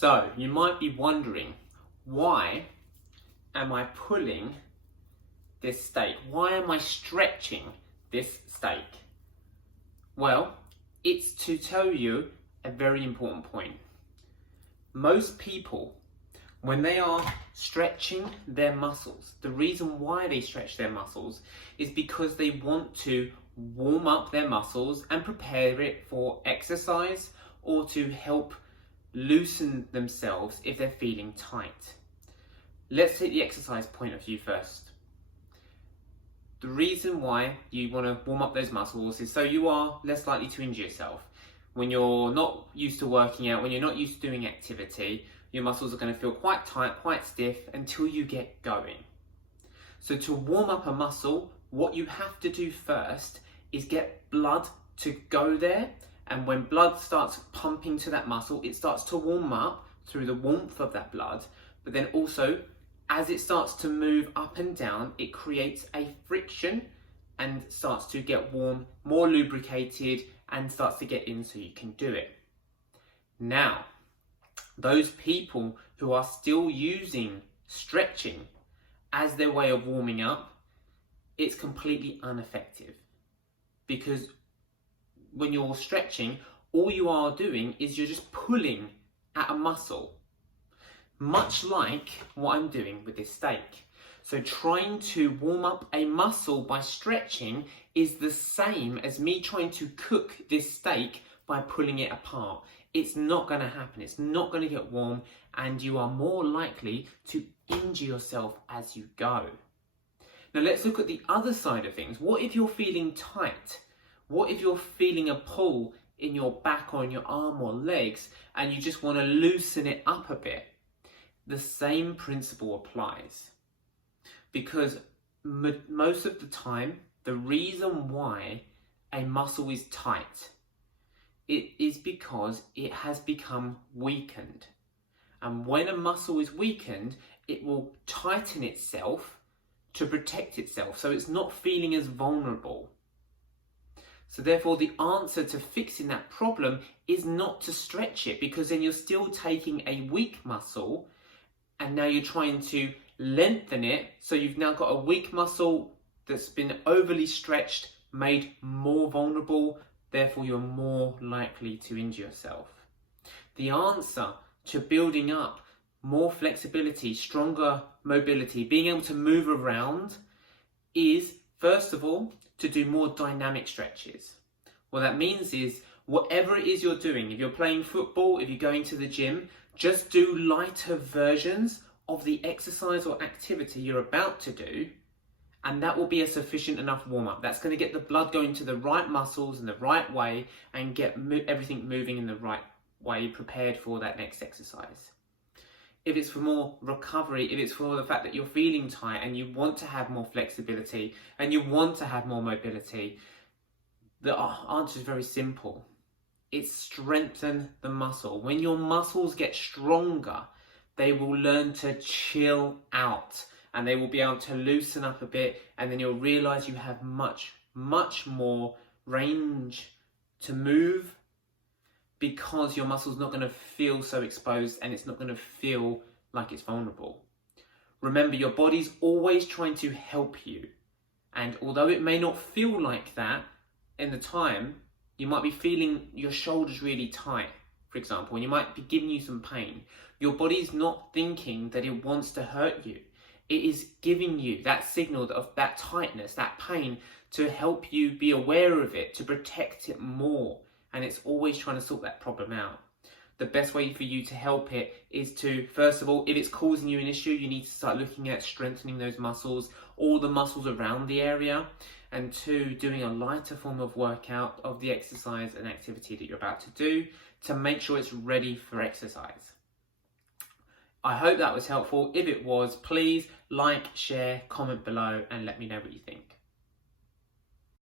So you might be wondering, why am I pulling this steak? Why am I stretching this steak? Well, it's to tell you a very important point. Most people, when they are stretching their muscles, the reason why they stretch their muscles is because they want to warm up their muscles and prepare it for exercise, or to help loosen themselves if they're feeling tight. Let's take the exercise point of view first. The reason why you want to warm up those muscles is so you are less likely to injure yourself. When you're not used to working out, when you're not used to doing activity, your muscles are going to feel quite tight, quite stiff until you get going. So to warm up a muscle, what you have to do first is get blood to go there. And when blood starts pumping to that muscle, it starts to warm up through the warmth of that blood. But then also, as it starts to move up and down, it creates a friction and starts to get warm, more lubricated, and starts to get in so you can do it. Now, those people who are still using stretching as their way of warming up, it's completely ineffective. Because when you're stretching, all you are doing is you're just pulling at a muscle. Much like what I'm doing with this steak. So trying to warm up a muscle by stretching is the same as me trying to cook this steak by pulling it apart. It's not going to happen. It's not going to get warm, and you are more likely to injure yourself as you go. Now let's look at the other side of things. What if you're feeling tight? What if you're feeling a pull in your back or in your arm or legs and you just want to loosen it up a bit? The same principle applies. Because most of the time, the reason why a muscle is tight, it is because it has become weakened. And when a muscle is weakened, it will tighten itself to protect itself, so it's not feeling as vulnerable. So therefore, the answer to fixing that problem is not to stretch it, because then you're still taking a weak muscle and now you're trying to lengthen it. So you've now got a weak muscle that's been overly stretched, made more vulnerable. Therefore, you're more likely to injure yourself. The answer to building up more flexibility, stronger mobility, being able to move around is, first of all, to do more dynamic stretches. What that means is, whatever it is you're doing, if you're playing football, if you're going to the gym, just do lighter versions of the exercise or activity you're about to do, and that will be a sufficient enough warm-up. That's going to get the blood going to the right muscles in the right way and get everything moving in the right way, prepared for that next exercise. If it's for more recovery, if it's for the fact that you're feeling tight and you want to have more flexibility and you want to have more mobility, the answer is very simple. It's strengthen the muscle. When your muscles get stronger, they will learn to chill out and they will be able to loosen up a bit, and then you'll realize you have much more range to move, because your muscle's not going to feel so exposed and it's not going to feel like it's vulnerable. Remember, your body's always trying to help you. And although it may not feel like that in the time, you might be feeling your shoulders really tight, for example, and you might be giving you some pain. Your body's not thinking that it wants to hurt you. It is giving you that signal of that tightness, that pain, to help you be aware of it, to protect it more. And it's always trying to sort that problem out. The best way for you to help it is to, first of all, if it's causing you an issue, you need to start looking at strengthening those muscles, all the muscles around the area. And two, doing a lighter form of workout of the exercise and activity that you're about to do to make sure it's ready for exercise. I hope that was helpful. If it was, please like, share, comment below and let me know what you think.